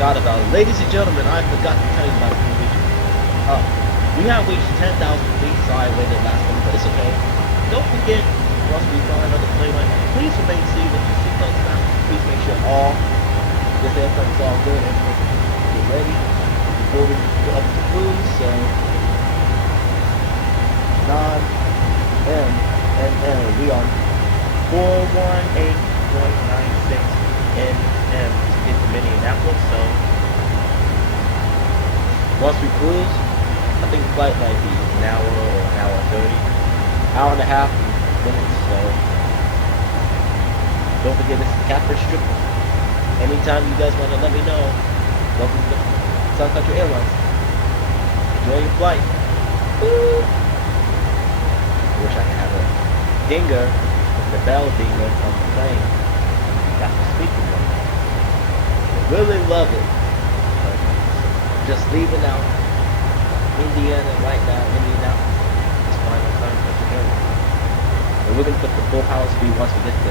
forgot about it. Ladies and gentlemen, I forgot to tell you about the Aviation. We have reached 10,000 feet. Sorry I waited last one, but it's okay. Don't forget, once we find on the plane right now, please remain seated with your seatbelts down. Please make sure all this airplane is all good and get ready before we go up to cruise. So 9M, we are 418.96 NM to get to Minneapolis. So once we cruise, I think the flight might be an hour or an hour 30, hour and a half minutes. So don't forget, this is Capper Stricklen. Anytime you guys want to let me know, welcome to Sun Country Airlines. Enjoy your flight. Woo! I wish I could have a dinger, the bell dinger on the plane. Got the speaker on. I really love it. But just leaving out Indiana right now, Indianapolis. Just flying on Sun Country Airlines. And we're gonna put the full power speed once we get to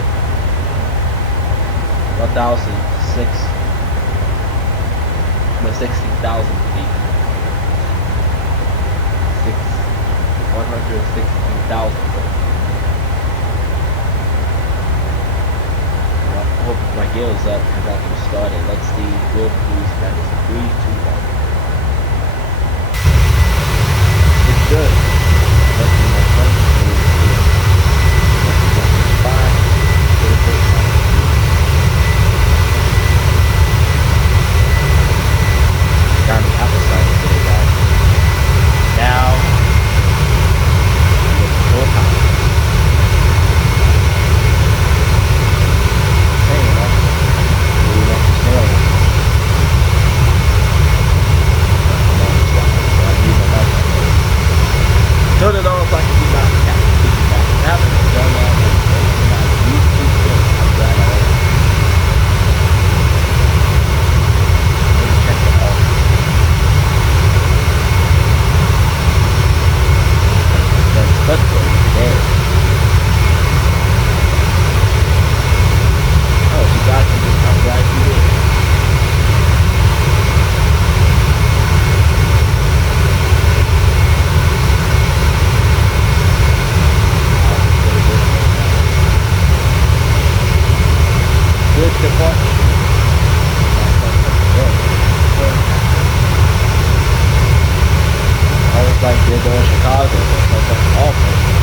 16,000 feet. 116,000. Well, I hope my gear is up because after we started. Let's see. Good cruise. That is 3, 2, 1. It's good. Let's see my phone. Down the Apple side today, guys. Now, full power. Hey, you know, we want to sail. Turn it on so I can be back. I haven't done that in my YouTube skills. I'm glad I already. Let me check it out. Let's go there. Oh, she got to just come right through it. Good departure. I was like, they're going to Chicago, but that's all places.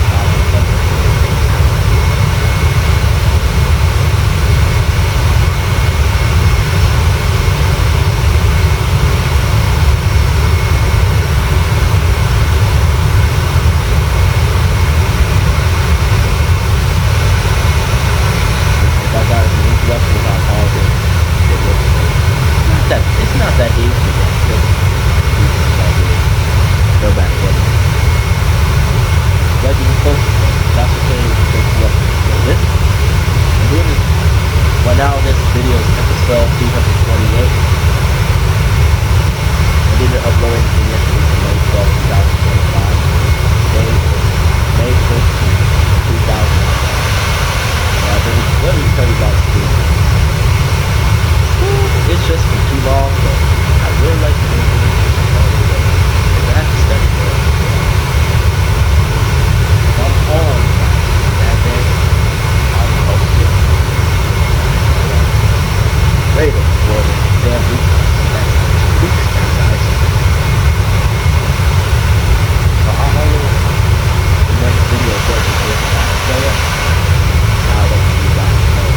If I got an interruption, I'll pause it. It's not that easy. Go back to it. Like you supposed to. That's what they up. So this, I'm doing this. Well, now this video is episode 328. I didn't upload anything yesterday for May 12, 2025. Today is May 15, 2000. Let me tell you about school. It's just been too long, but I really like to do it. I have to study for it. If I'm on that day, I'll post it. Later, for the damn week. That's 2 weeks now, guys. So I'll the next video goes into it. I'll let you guys know.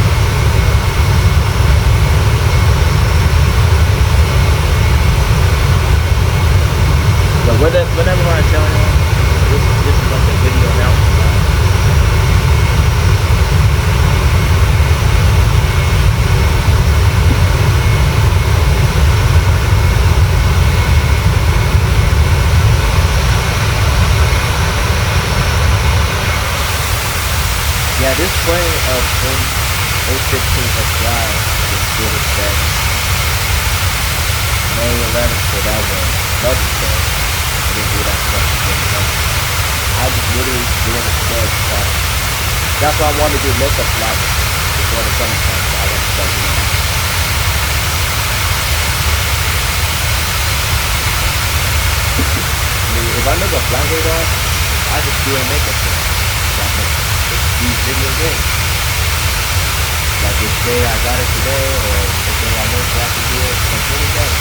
But whenever I tell you, this is like a video announcement. Yeah, this plane of A15SY is good as that. May 11th, so that was Mother's Day. I didn't do that much again. I just literally doing it today. That's why I wanted to do makeup flights before the summertime. So I went to start doing that. I make a flight radar, I just do a makeup for it. So I can just these video games. Like this day I got it today, or the day I know so I can do it like any day.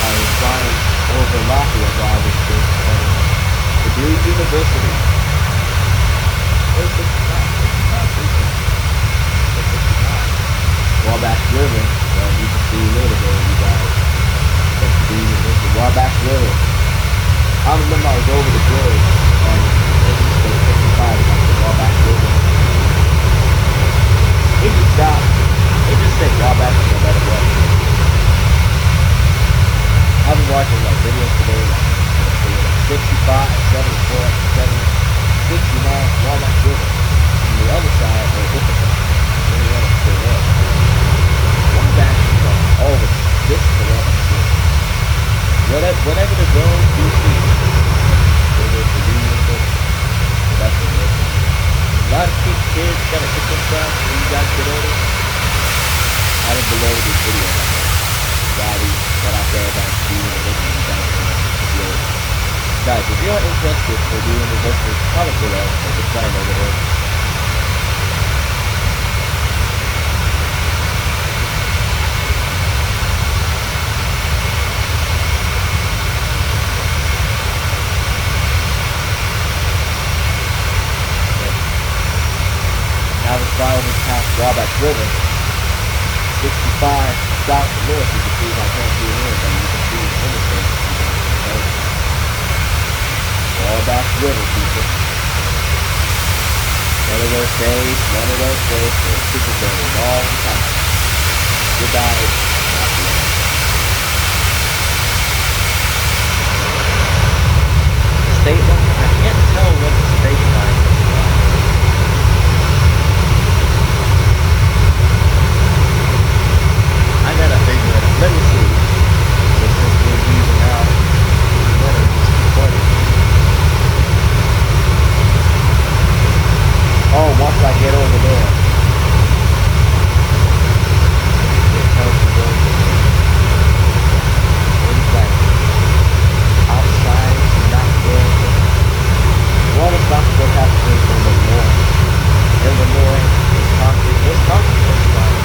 I was flying over Lafayette while I was with Purdue University. It was 65. Wabash River, well, you can see a little bit, you guys. From Purdue University, Wabash River. I remember I was over the bridge, and it just said 55, like the Wabash River. It just stopped. It just said Wabash no matter what. I was watching like videos today, like 65, 74, 70, 69, Wabash River. On the other side, or a different side. Then the other still there. Wabash is like always this to Wabash River. Whatever the zone do see, they go to the university. That's what it is. A lot of kids gotta kick themselves when you guys get older. I didn't below this video like that. What I said about doing university, you guys can see it. Guys, if you're interested for doing university, comment below. There's a sign over there. Now let's fly over past Wabash River. 65 south and north, you can see my can't see it in, but you can see the interstate. Wabash River, people. One of those days for a super journey, long time. Goodbye. The state line, I can't tell what the state line is. I gotta figure it out. Let me see. This is being used now. You better just record it. Oh, once I get over there. It tells me go to inside. Outside, not good. One of the supposed to have to be Illinois. Illinois, Wisconsin is fine.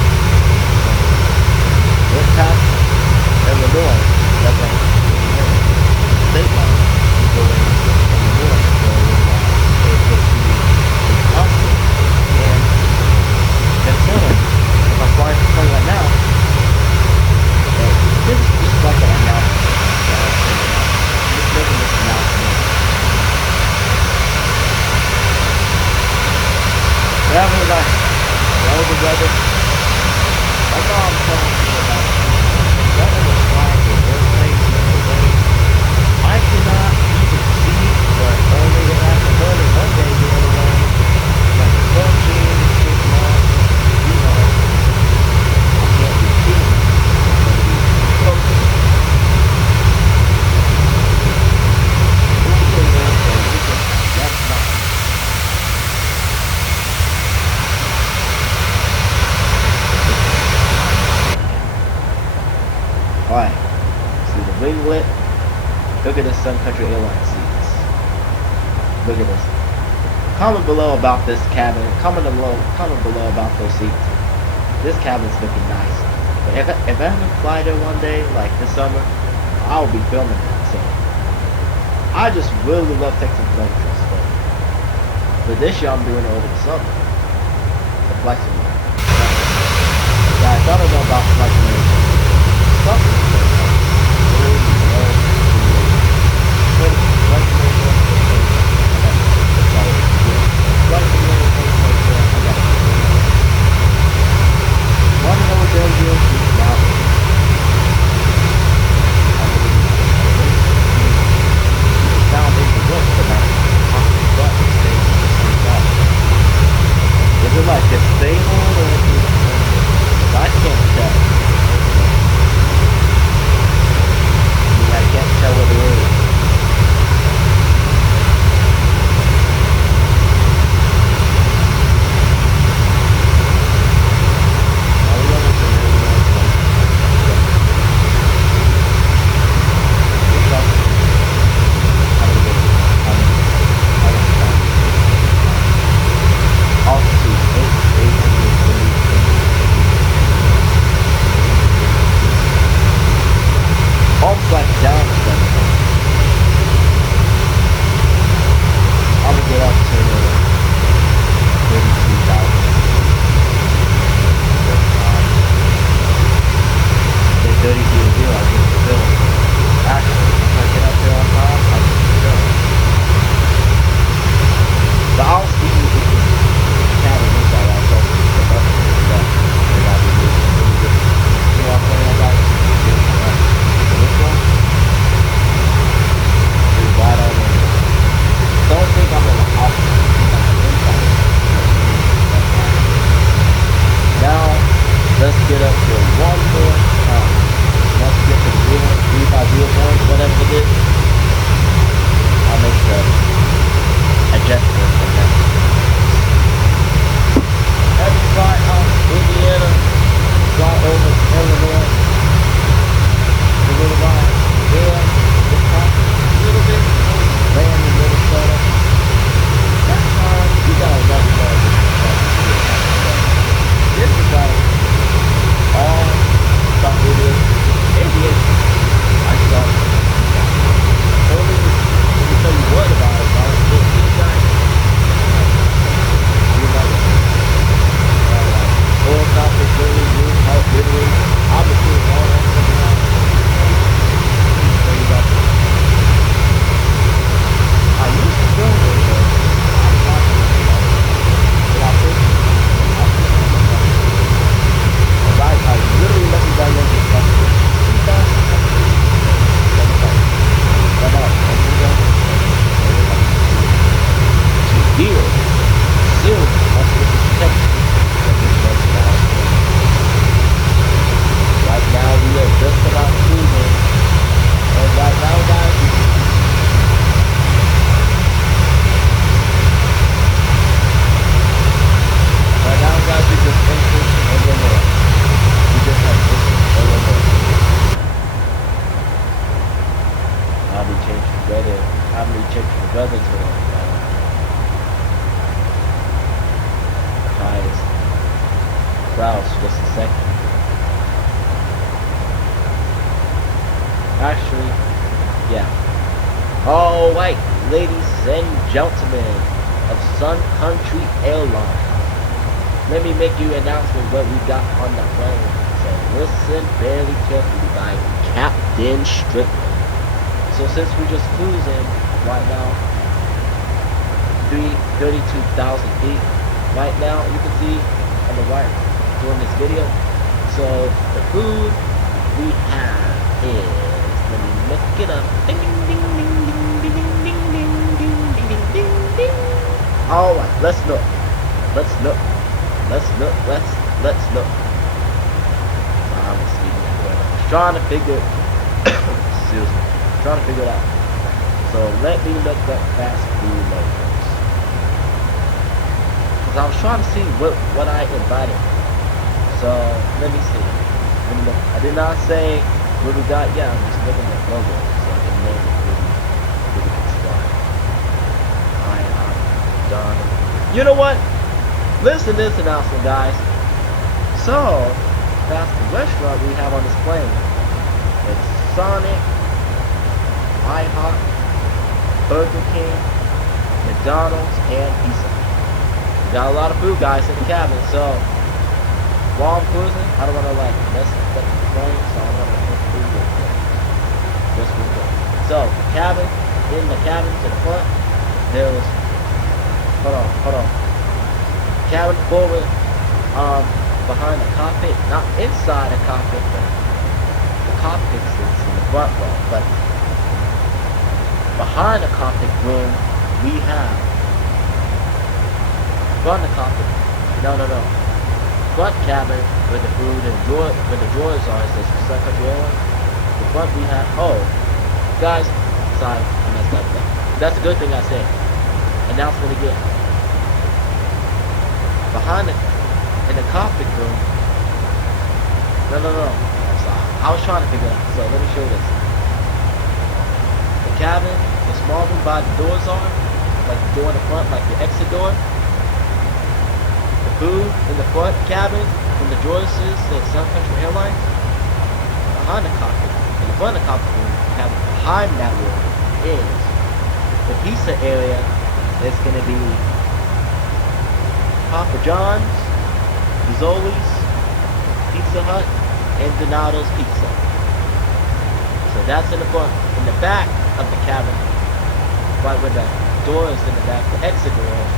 Wisconsin, Illinois, that's like state line. You go in Illinois, so it takes you Wisconsin and Minnesota. If I'm flying to plane right now, this is just like an announcement. I'm just making this announcement. Traveling life, all the weather. That's all I'm telling you about. Weather was flying with airplanes during the day. I cannot even see, but only if I can learn it one day during the day. Like the sun being kicking off, you know, I can't be seeing it. I'm going to be focused. That's not. Alright, see the winglet. Look at this Sun Country Airlines seats. Look at this. Comment below about this cabin. Comment below about those seats. This cabin's looking nice. But if I ever fly there one day, like this summer, I'll be filming it. So I just really love taking some plane trips. But this year I'm doing it over the summer. The flight simulator. Guys, I don't know about flight simulator. Something. Is it like a stable or I can't tell. You guys can't tell what it is. Actually, yeah. All right, ladies and gentlemen of Sun Country Airlines, let me make you an announcement what we got on the plane. So listen very carefully by Captain Stricklen. So since we're just cruising right now, 32,000 feet. Right now, you can see on the right during this video. So the food we have is, let me look it up. Ding ding ding ding ding ding ding ding ding ding ding ding ding. All right, let's look. Let's look. Let's look. Let's look. I was speaking that word. I was trying to figure. Excuse me. Trying to figure it out. So let me look up fast food logos. Cause I was trying to see what I invited. So let me see. Let me look. I did not say what we got. Yeah, I'm just looking at logos so I can name it really try. Done. You know what? Listen to this announcement, guys. So that's the restaurant we have on this plane. It's Sonic, IHOP, Burger King, McDonald's, and Pizza. We got a lot of food, guys, in the cabin. So while I'm cruising, I don't want to like mess up the plane, so I'm gonna put food in there. Just food there. So cabin, in the cabin to the front, there's hold on. Cabin forward, behind the cockpit, not inside the cockpit, but the cockpit sits in the front row. But behind the cockpit room, we have front of the cockpit. No. Front cabin where the food and where the drawers are. It says Sun Country Airlines. The front we have Guys, sorry, I messed up. That's a good thing I said. Announcement again. Behind it, in the cockpit room. No. I'm sorry. I was trying to figure it out. So let me show you this. The cabin, the small room by the doors are, like the door in the front, like the exit door. The food in the front cabin, from the joysticks to Sun Country Airlines. Behind the cockpit, in the front of the cockpit room, cabin behind that room is the pizza area. It's gonna be Papa John's, Rizzoli's, Pizza Hut, and Donato's Pizza. So that's in the front. In the back of the cabin, right where the door is in the back, the exit door is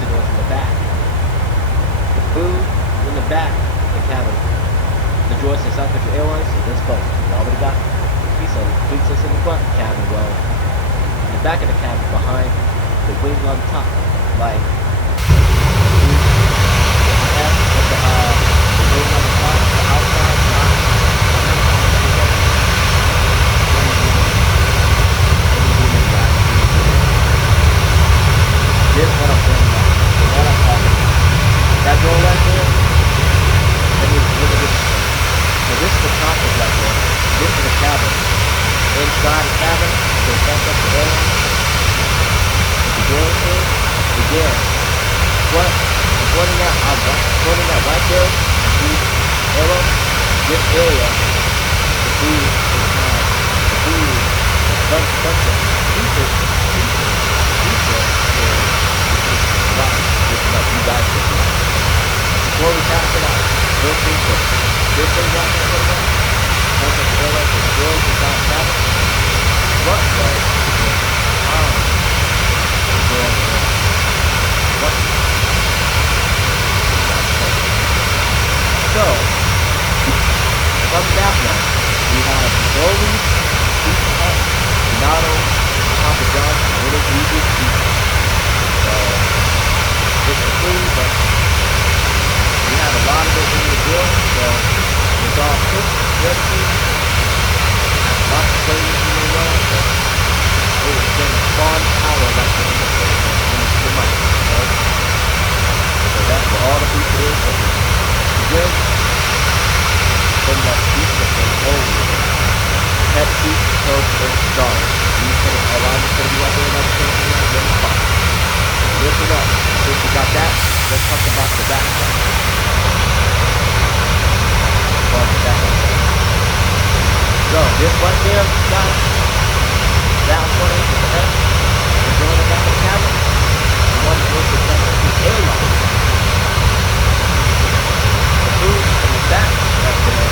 in the back. The food in the back of the cabin. The joys in South Country Airlines, so this boat. We already got pizzas in the front of the cabin, well, in the back of the cabin, behind the wing on top, like this what I'm saying about. The one I'm talking about. That door right there, let me look at this. So this is the top of that door. This is the cabin. Inside the cabin, there's that up the door. The door is here. Again, pointing out right there, the arrow, this area, the food is bunch of pizza you guys can do. Before we pass it out, real quick, this thing right there, put it on. Once it's all right, the girls is not having what does so from that one we have Boeing, Pizza Hut, Donato, Papa John's, Little Easy Pizza. So it's the food, but we have a lot of it in the grill, so it's all cooked, ready. Lots of flavors in the roll, but it was getting spawn power like the interface when it's too much, right? So that's where all the pizza is, so it's good. From that pizza from over Pepsi, Coke, and Stars. You put it around, it's gonna be right there, like the thing, and then pop. Listen up. Since we got that, let's talk about the back side. So this right there, guys, that one is the head. The door in the back of the cabin. The one that goes to the airline. The food in the back right there.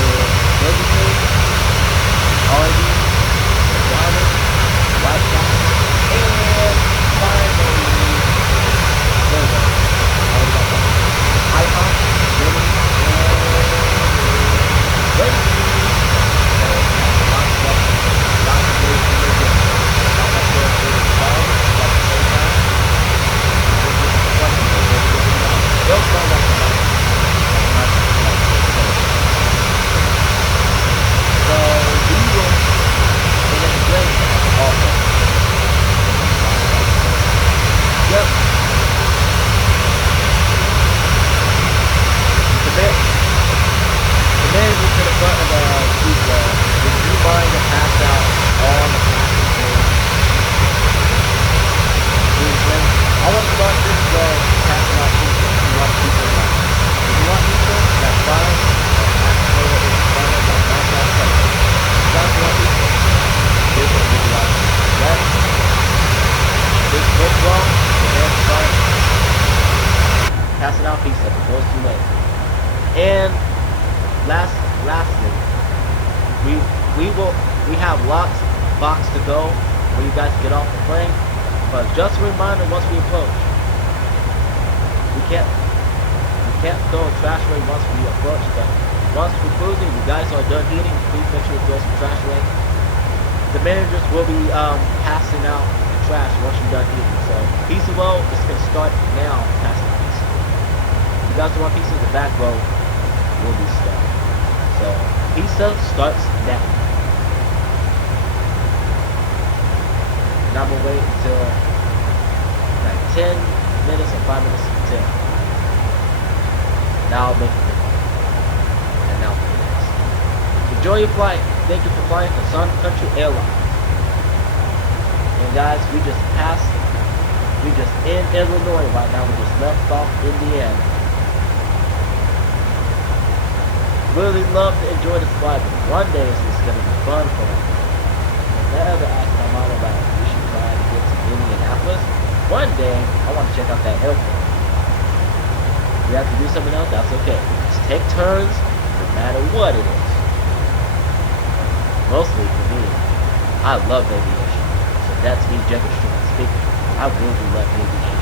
The Burger King, R&D, McDonald's, White House, and finally, IHOP, Jimmy, and Wendy's. Passing out pizza before it's too late. And lastly, we have lots of box to go when you guys get off the plane. But just a reminder, once we approach, we can't throw a trash away once we approach. But once we're cruising, you guys are done eating, please make sure to throw some trash away. The managers will be passing out the trash once you're done eating. So pizza roll is going to start now. Passing pizza. If you guys want pizza, the back row will be started. So pizza starts now. And I'm gonna wait until like 10 minutes or 5 minutes until. Now I'll make it. And now for this. Enjoy your flight. Thank you for flying for Sun Country Airlines. And guys, we just in Illinois right now. We just left off Indiana. Really love to enjoy this flight, but one day it's just gonna be fun for me. Never asked my mom about we should try to get to Indianapolis. One day I want to check out that airport. We have to do something else, that's okay. Just take turns, no matter what it is. Mostly for me, I love aviation. So that's me, Jacob Stricklen speaking. I really love aviation.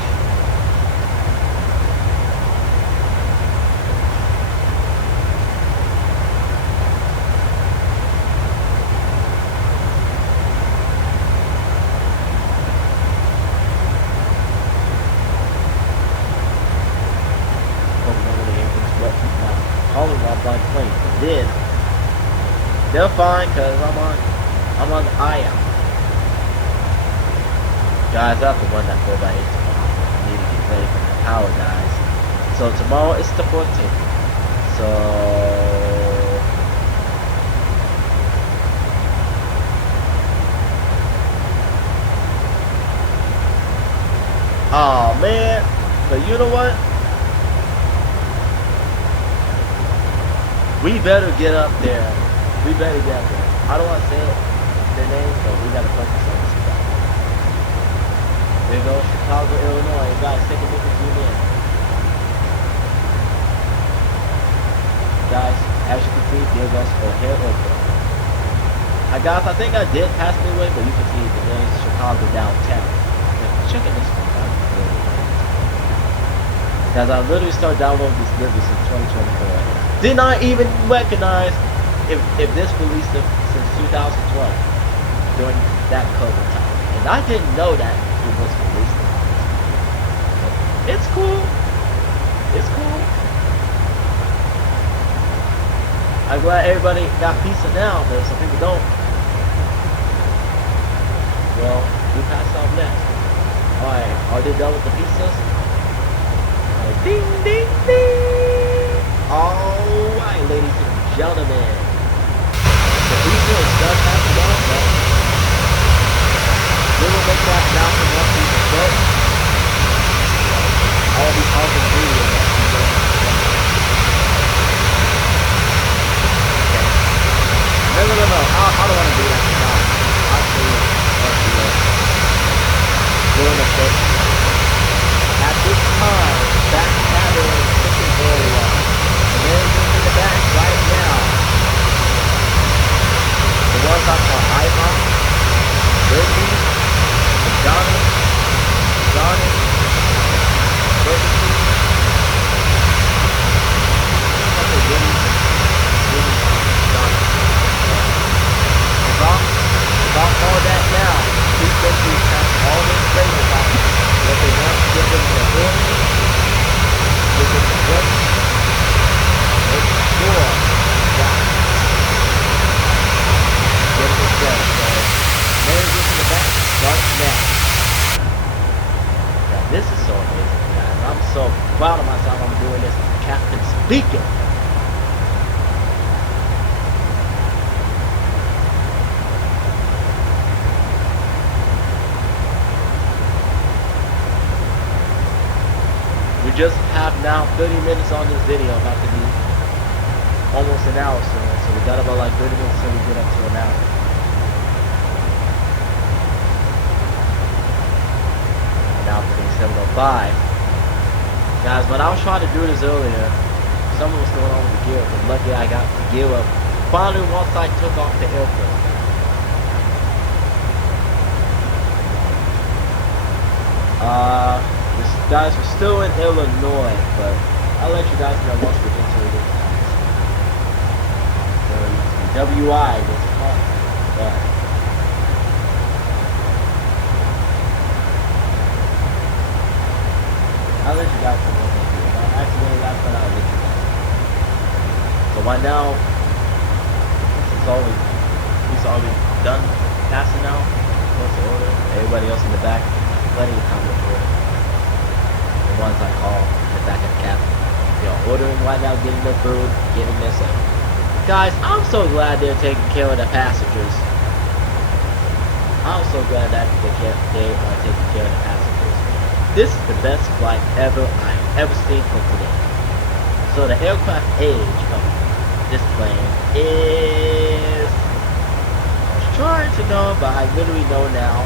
Then they're fine because I'm on the IAF. Guys, that's the one that go by 8 tomorrow. I need to get ready for the power, guys. So tomorrow is the 14th. So oh man, but you know what? We better get up there. We better get up there. I don't want to say their names, but we gotta focus on this stuff. There you go, Chicago, Illinois. Guys, take a look at zoom in. Guys, as you can see, there goes O'Hare Airport. I think I did pass Midway, but you can see the name's Chicago downtown. Check it this one out. Guys, I literally started downloading these movies in 2024. Did not even recognize if this released since 2012 during that COVID time. And I didn't know that it was released. It's cool. It's cool. I'm glad everybody got pizza now, but some people don't. Well, we passed out next. Alright, are they done with the pizzas? Ding, ding, ding! Alright, ladies and gentlemen. The pizza is done passing out, but we will make that announcement once we start. All these awesome videos that we do. Okay. No. I don't want to do that now. I'll show you what we do. Doing the first. At this time, back cabin kitchen area. And then in the back right now. The ones on our iPhone, Burger, McDonald's, Sonic, Burger King, If I'll call that now, please go to all those flavors out what they want to give them the ability, give them the break, make sure that get it done. So managers in the back, start now. Now this is so amazing, guys. I'm so proud of myself. I'm doing this captain speaking. We just have now 30 minutes on this video, about to be almost an hour soon. So we got about like 30 minutes till we get up to an hour. And now it's 7:05. Guys, when I was trying to do this earlier, something was going on with the gear, but luckily I got the gear up. Finally, once I took off the airport. Guys, we're still in Illinois, but I'll let you guys know once we get to it. So, WI was hot, but I'll let you guys know what I do. If I accidentally last one, I'll let you guys know. So right now, he's already done passing out. What's the order? Everybody else in the back, plenty of time to order. The ones I call in the back of the cab, ordering right now, getting their food, getting their stuff. Guys, I'm so glad they're taking care of the passengers. I'm so glad that they are taking care of the passengers. This is the best flight ever I've ever seen for today. So the aircraft age of this plane is, I was trying to know, but I literally know now.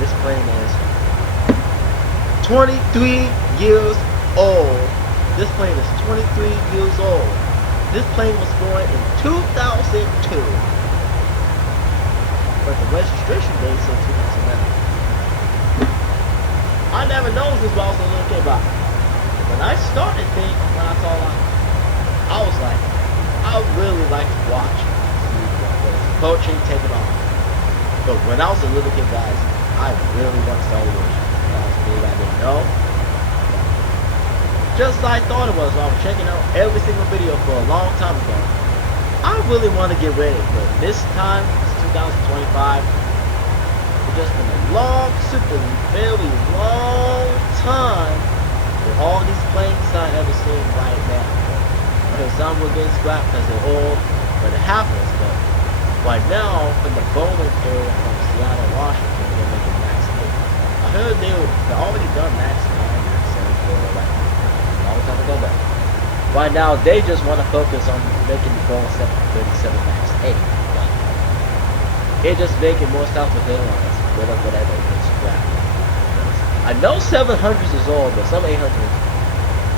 This plane is 23 years old. This plane is 23 years old. This plane was born in 2002. But the registration date said 2011. I never known this while I was a little kid, but when I started thinking, when I saw it, I was like, I would really like to watch poetry taking off. But when I was a little kid, guys, I really want to start aviation. I was big, I didn't know. Just like I thought it was when I was checking out every single video for a long time ago. I really want to get ready, but this time, it's 2025. It's just been a long, super, very long time with all these planes I've ever seen right now. Because some will get scrapped because they're old, but it happens. But right now, from the Boeing area from Seattle, Washington, they're making Max 8. I heard they're already done Max 9, Max 7, for like a long time ago, but right now they just want to focus on making the Boeing 737 Max 8. Like, it's just making more stuff with airlines, whatever it gets scrapped. I know 700s is old, but some 800s,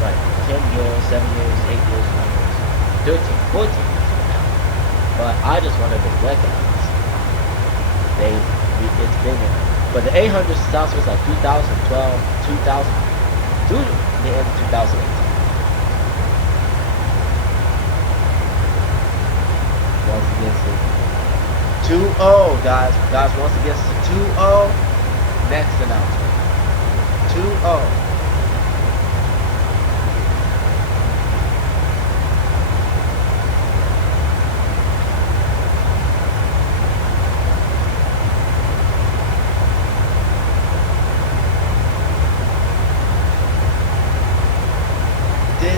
like 10 years, 7 years, 8 years, 9 years, 13, 14 years now. But I just wanted to recognize it's been in. But the 800 stops was like 2012, 2000, through the end of 2018. Once again, 2-0, guys. Once again, 2-0. Next announcement. 2-0.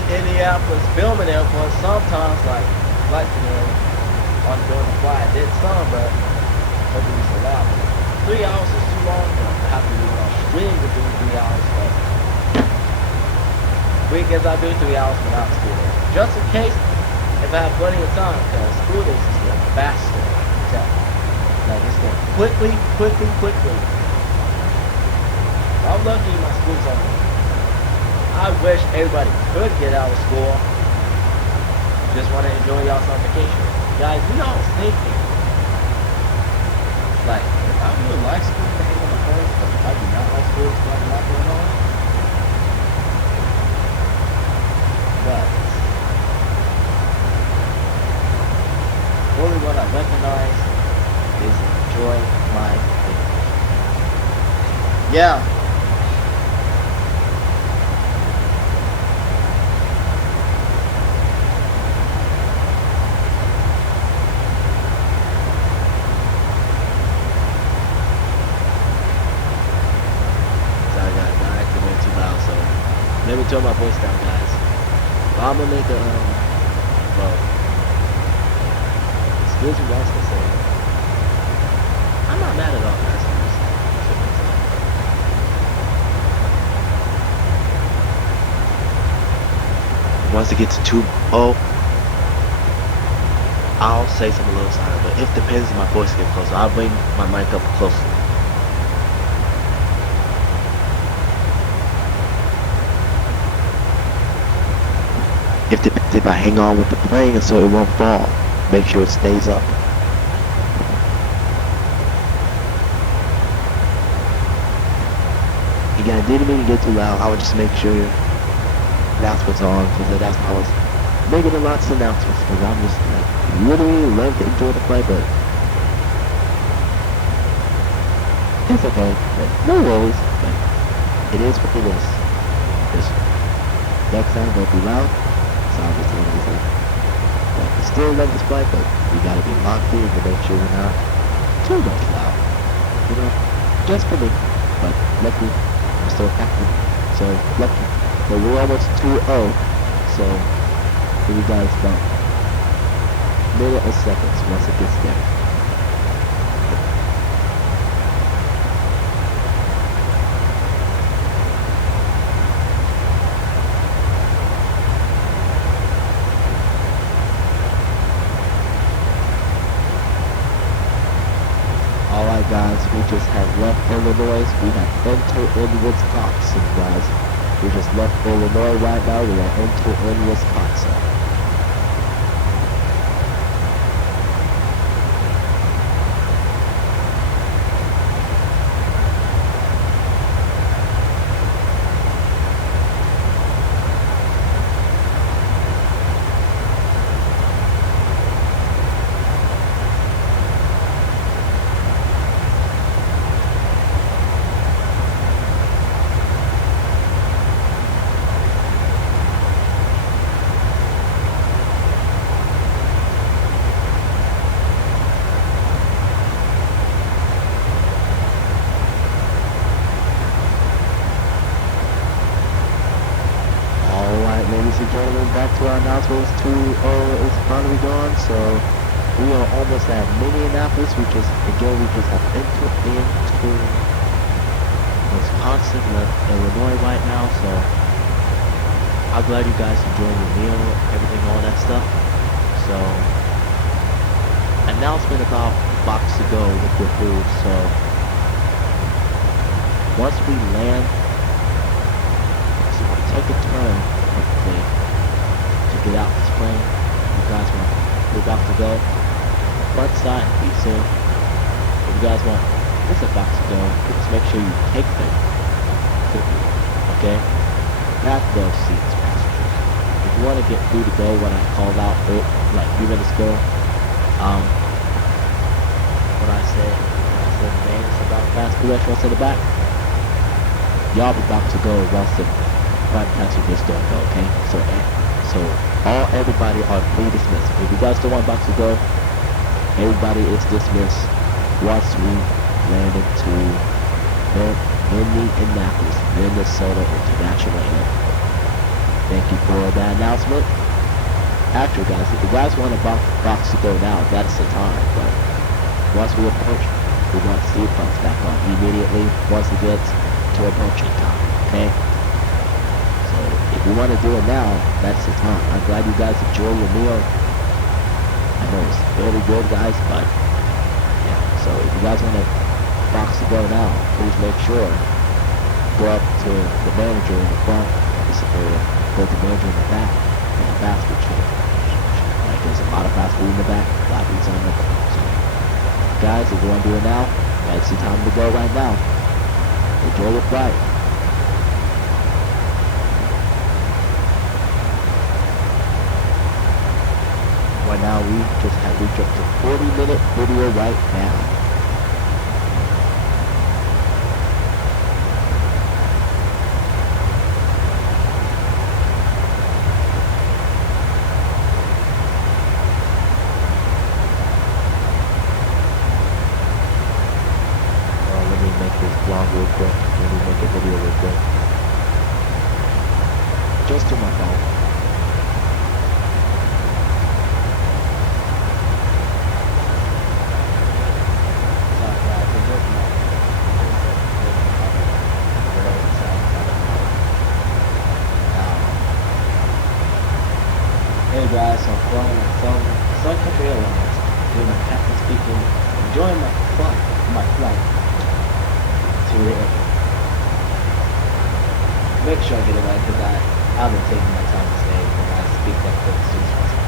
Indianapolis filming airport sometimes, like flights on during the flight. I did some, but hopefully it's allowed. 3 hours is too long. I have to do it on stream to do 3 hours, but weekends I do 3 hours without school days. Just in case, if I have plenty of time, because school days is going faster. Like it's going quickly. I'm lucky my school's over. I wish everybody could get out of school. Just want to enjoy y'all's on vacation. Guys, we all thinking, like, if I would like school to hang on my phone, but if I do not like school, it's not going on. But only what I recognize is enjoy my vacation. Yeah. Let me turn my voice down, guys. But I'm gonna make a, well, excuse me, what I was gonna say. I'm not mad at all, guys. Once it gets to 2-0, I'll say something a little silent, but it depends if my voice gets closer. I'll bring my mic up closer. If I hang on with the plane so it won't fall, make sure it stays up. Again, I didn't mean to get too loud. I would just make sure that's what's on, because that's why I was making a lots of announcements, because I'm just like literally love to enjoy the flight, but it's okay. But no worries. But it is what it is. Just next time, don't be loud. So I'll just still love this flight, but we gotta be locked in to make sure we're not too much loud. You know, just for me. But luckily, I'm still captain, so lucky. But we're almost 2-0, so give you guys about a minute or seconds once it gets there. Alright guys, we just have left Illinois. We have entered in Wisconsin, guys. We just left Illinois right now. We are entered in Wisconsin. Ladies and gentlemen, back to our announcements. 2-0 is finally gone, so we are almost at Minneapolis. We just have entered into Wisconsin, left Illinois right now, so I'm glad you guys enjoyed your meal, everything, all that stuff. So, announcement about box to go with your food. So, once we land, so we'll take a turn to get out this plane. You guys want, we're about to go front side pizza. If you guys want this about to go, just make sure you take them with you, okay? Back those seats, passengers. If you want to get food to go, what I called out like a few minutes ago, when I said the names about fast food restaurants in the back, y'all be about to go once the front passengers don't go, okay? So everybody are free dismissed. If you guys don't want box to go, everybody is dismissed once we land into Minneapolis, Minnesota International Airport. Thank you for that announcement. Actually, guys, if you guys want a box to go now, that's the time. But once we approach, we want seatbelts back on immediately once it gets to approaching time, okay? So if you want to do it now, that's the time. I'm glad you guys enjoy your meal. I know it's very good, guys, but yeah. So if you guys want a box to go now, please make sure go up to the manager in the front, or go to the manager in the back, and the fast food chain. Like there's a lot of fast food in the back, a lot of pizza in the back. So guys, if you want to do it now, that's the time to go right now. Enjoy your flight. Right now, we just have reached up to 40-minute video right now. Let me make this vlog real quick. Let me make a video real quick. Just to my phone. Hey guys, so I'm flying from Sun Country Airlines, doing my captain speaking, enjoying my flight to the airport. Make sure I get it right because I've been taking my time to stay and I speak that quick as soon as possible.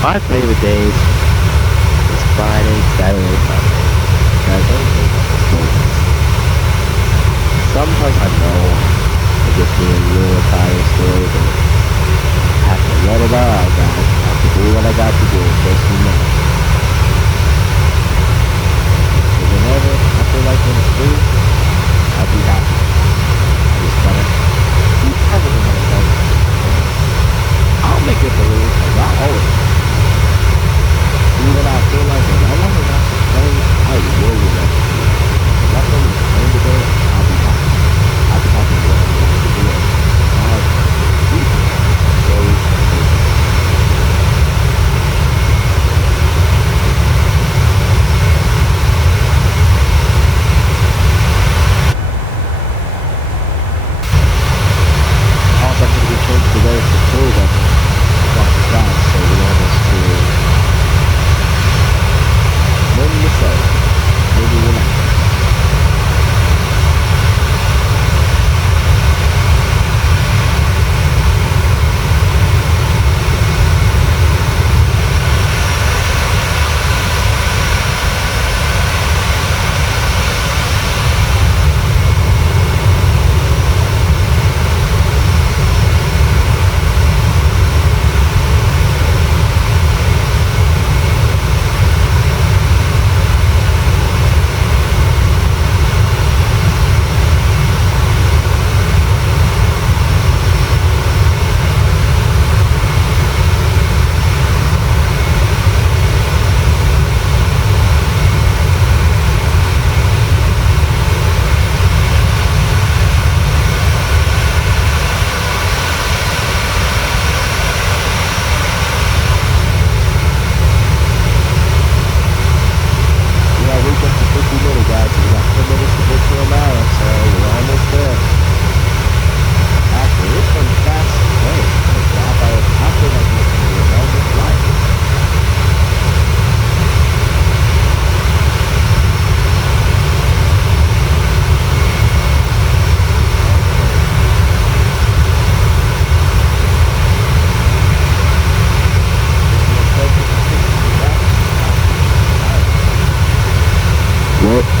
My favorite days is Friday, Saturday, Sunday. Because those days are the slowest. Sometimes I know it gets me a little tired still, but I have to let it out, guys. I have to do what I got to do, just you know. So whenever I feel like when it's free, I'll be happy. I just gotta do everything myself. I'll make it believe, because I always even I feel like if I want to watch the play, I will watch it. If I feel like playing today, I'll be happy. I'll be happy with what I'm going to do. I'll be so also, I'm going to be changed the way it's controlled on the ground, so we want us to learn yourself. Maybe relax.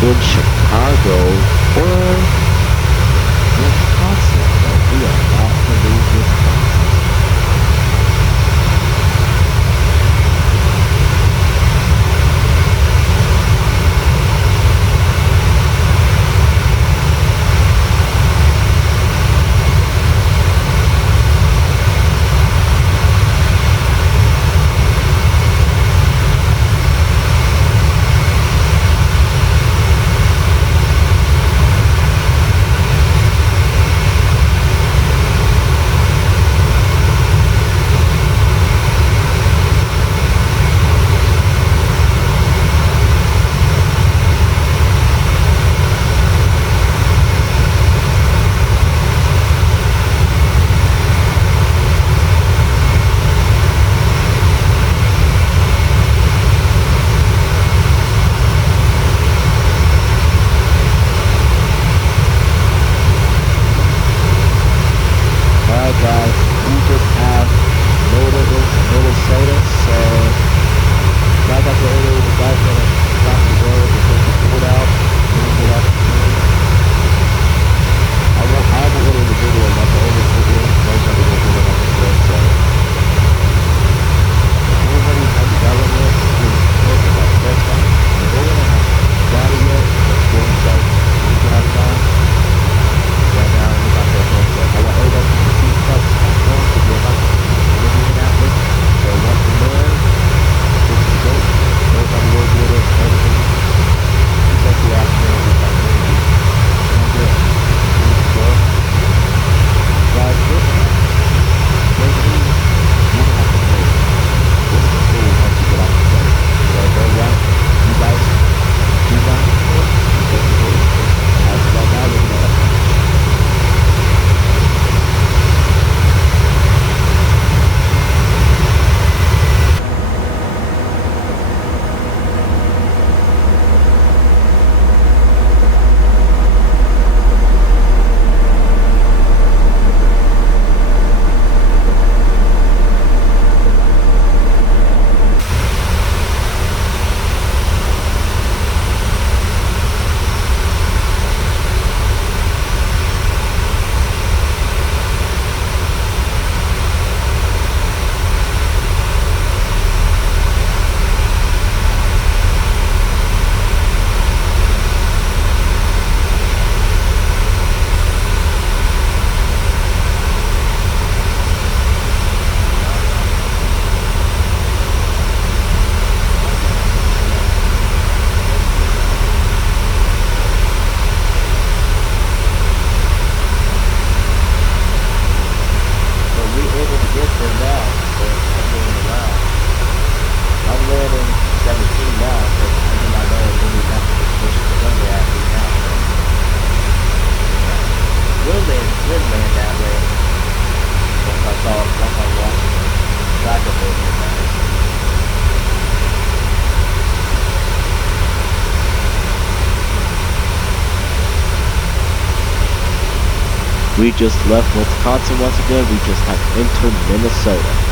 In Chicago or Wisconsin, but we are not going to leave Wisconsin. We just left Wisconsin once again. We just have entered Minnesota.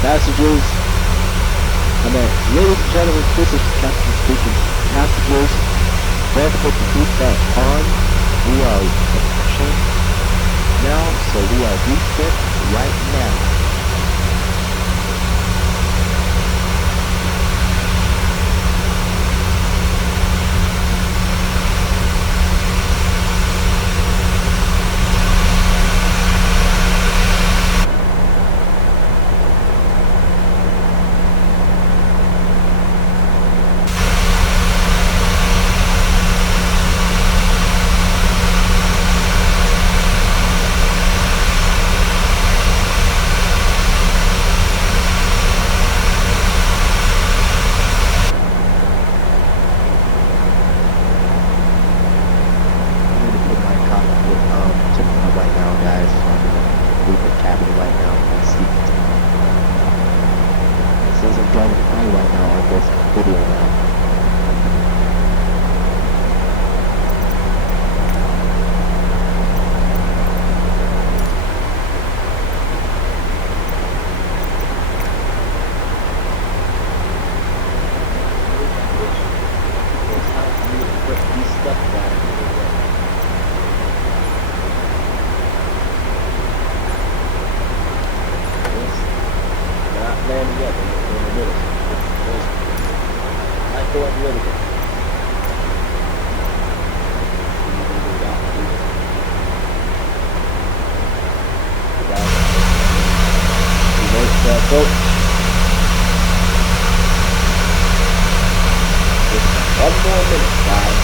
Passengers, ladies and gentlemen, this is Captain speaking. Passengers, don't forget to keep that on. We are approaching now, so we are reset right now. One more minute, guys.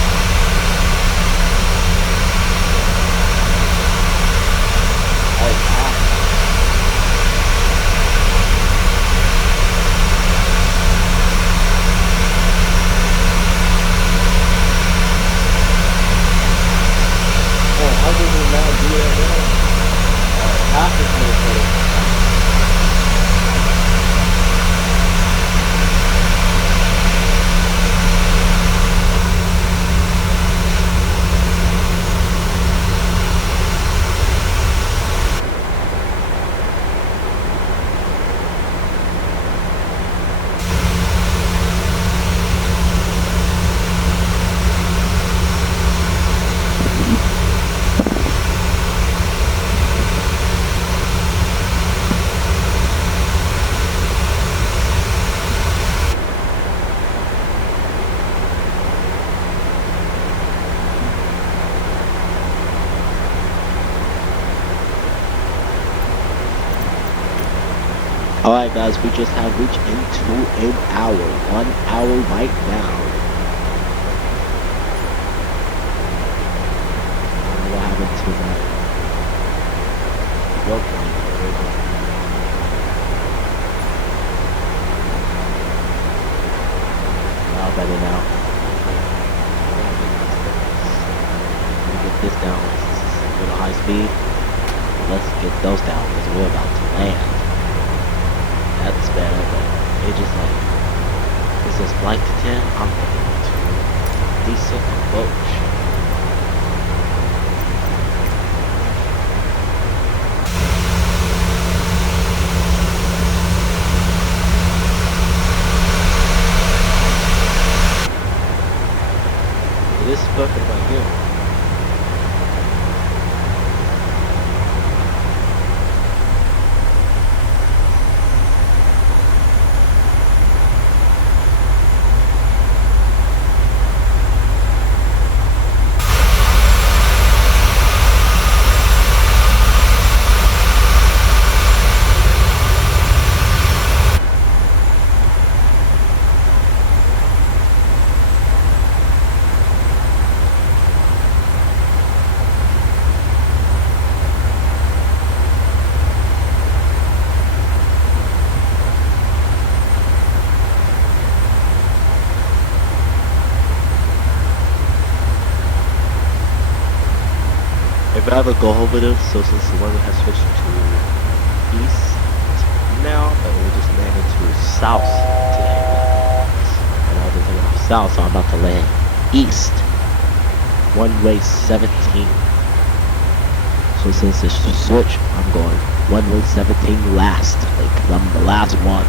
Alright guys, we just have reached into an hour. 1 hour right now. I don't know what happened to my work phone. Better now. Let me get this down. This is a little high speed. Let's get those down because we're about to land. That's better, but it just like, this is flight to 10. I'm getting to decent approach. This is perfect right here. If I ever go over this, so since the weather has switched to east now, but we just landed to south today. And I've been taking off south, so I'm about to land east. One way 17. So since it's the switch, I'm going one way 17 last. Like, 'cause I'm the last one.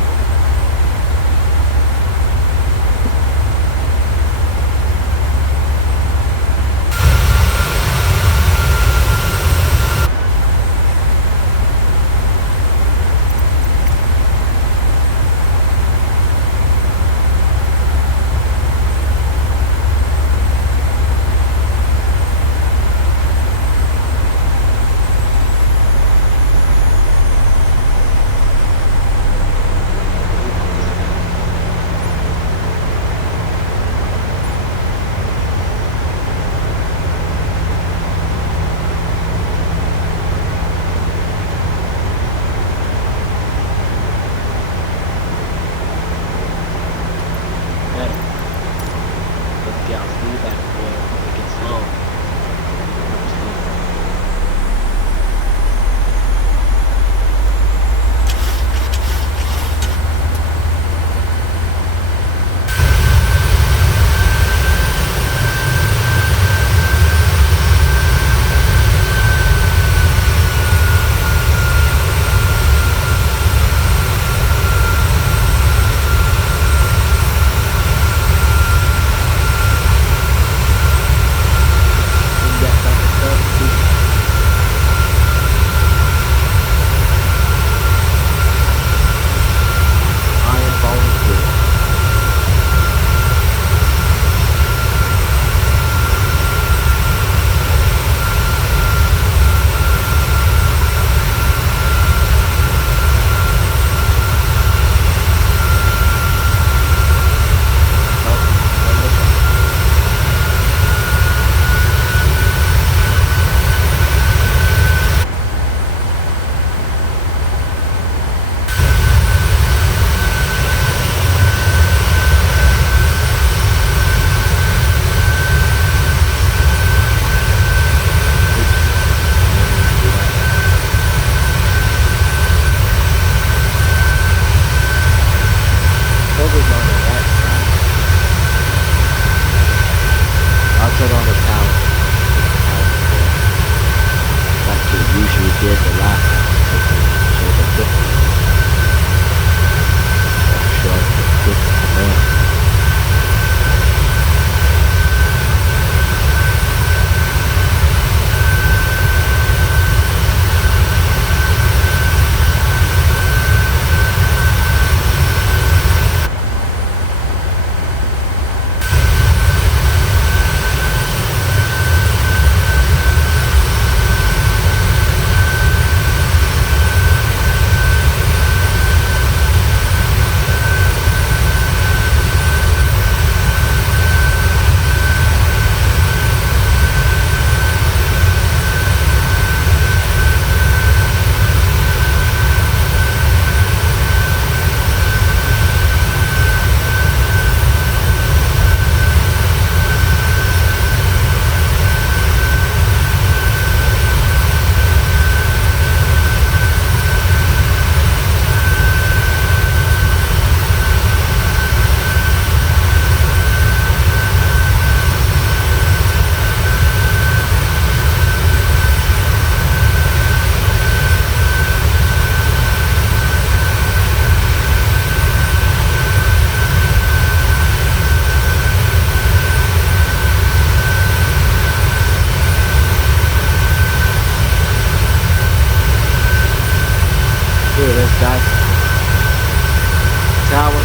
tower.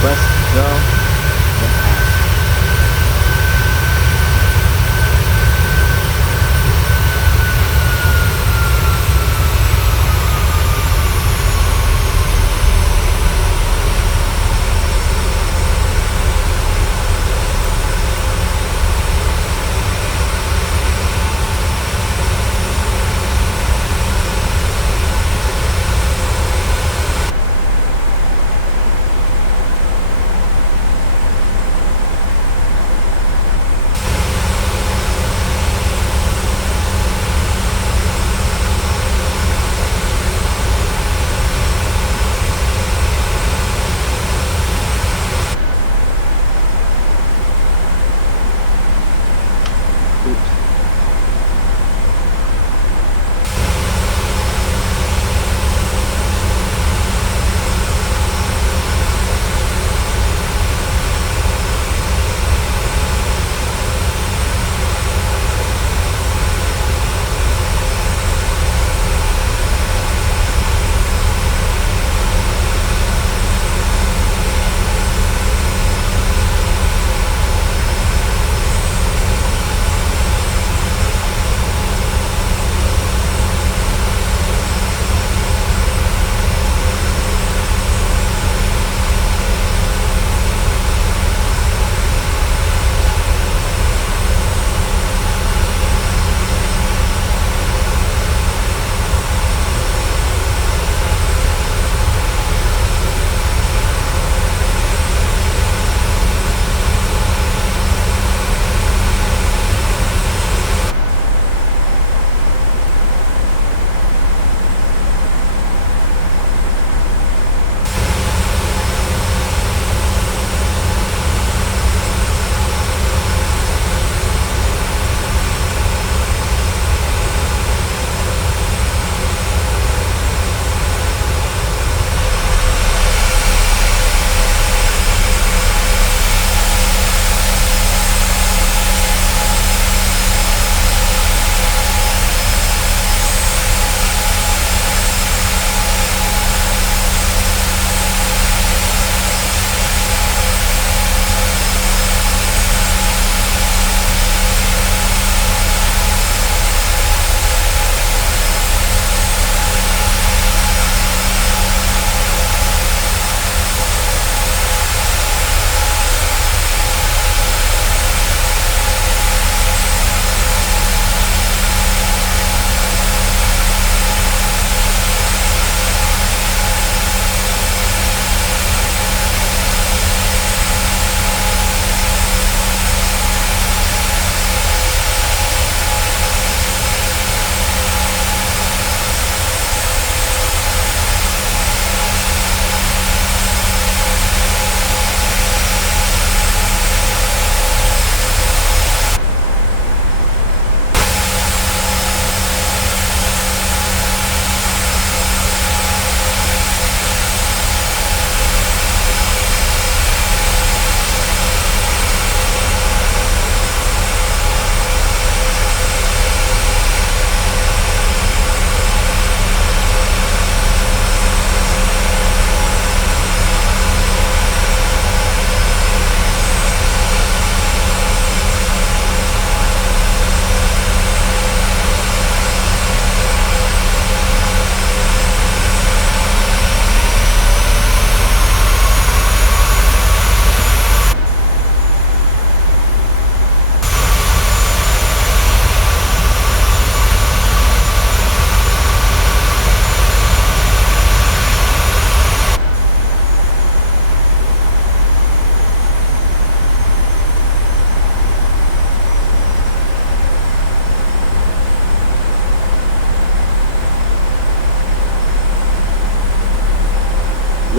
Press go. And out.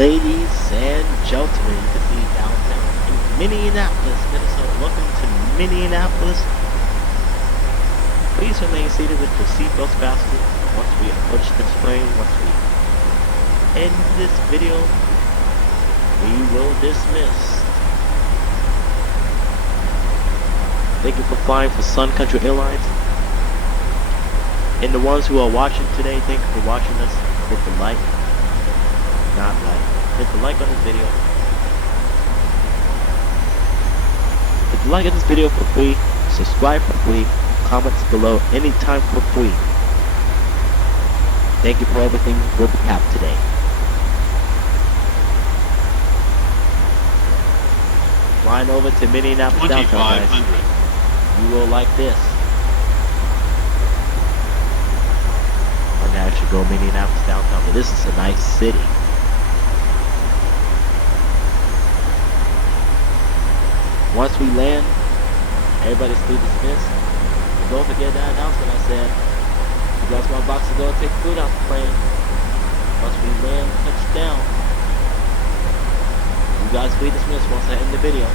Ladies and gentlemen, you can see downtown in Minneapolis, Minnesota. Welcome to Minneapolis. Please remain seated with your seatbelts fastened. Once we approach this plane, once we end this video, we will dismiss. Thank you for flying for Sun Country Airlines. And the ones who are watching today, thank you for watching us. Hit the like, not like. hit the like on this video. Hit the like on this video for free, subscribe for free, comments below anytime for free. Thank you for everything with the cap today. Flying over to Minneapolis downtown, guys. You will like this. I should go Minneapolis downtown, but this is a nice city. Once we land, everybody's free dismissed. And don't forget that announcement I said. If you guys want a box to go and take food off the plane, once we land, touch down, you guys free dismissed once I end the video.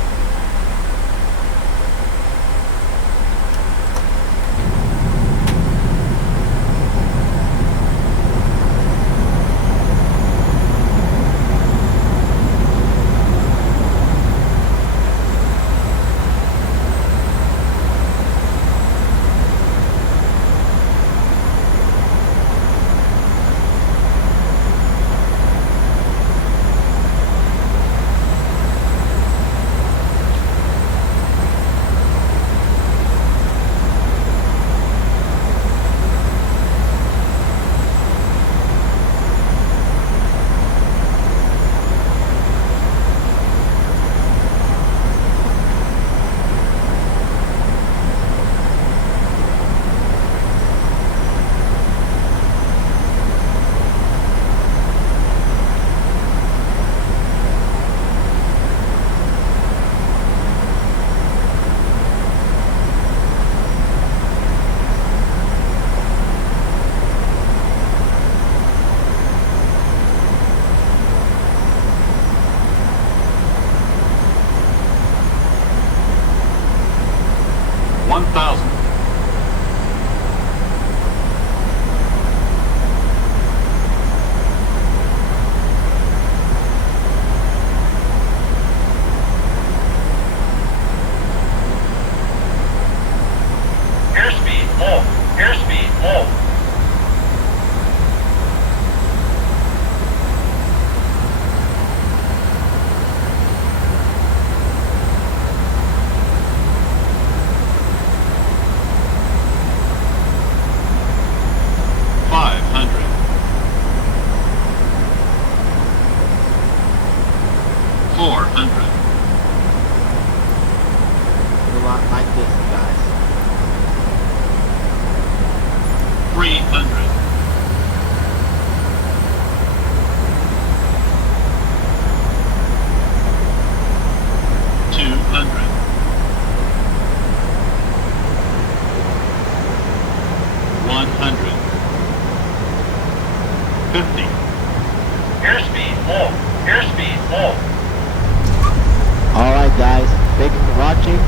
Alright guys, thank you for watching.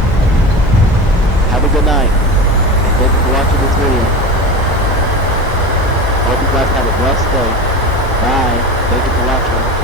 Have a good night. And thank you for watching this video. Hope you guys have a blessed day. Bye. Thank you for watching.